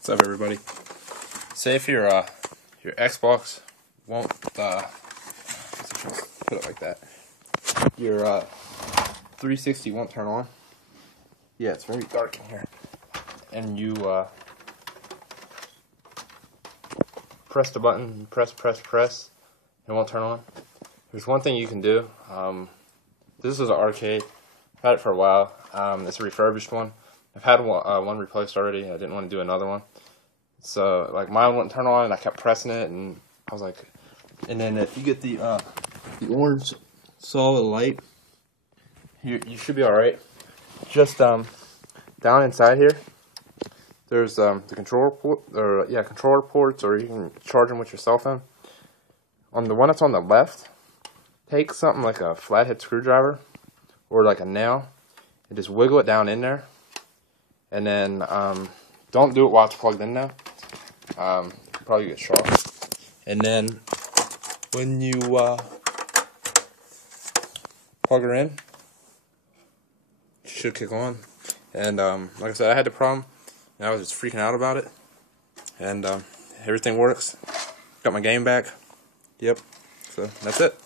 What's up, everybody? Say if your Xbox won't put it like that. Your 360 won't turn on. Yeah, it's very dark in here. And you press the button, press, and it won't turn on. There's one thing you can do. This is an arcade. I've had it for a while. It's a refurbished one. I've had one replaced already. I didn't want to do another one. So, like, mine wouldn't turn on, and I kept pressing it, and I was like, and then if you get the orange solid light, you should be alright. Just, down inside here, there's, the controller ports, or you can charge them with your cell phone. On the one that's on the left, take something like a flathead screwdriver, or like a nail, and just wiggle it down in there, and then, don't do it while it's plugged in now. You'll probably get shocked. And then when you plug her in, it should kick on. And like I said, I had the problem, and I was just freaking out about it. And everything works. Got my game back. Yep. So that's it.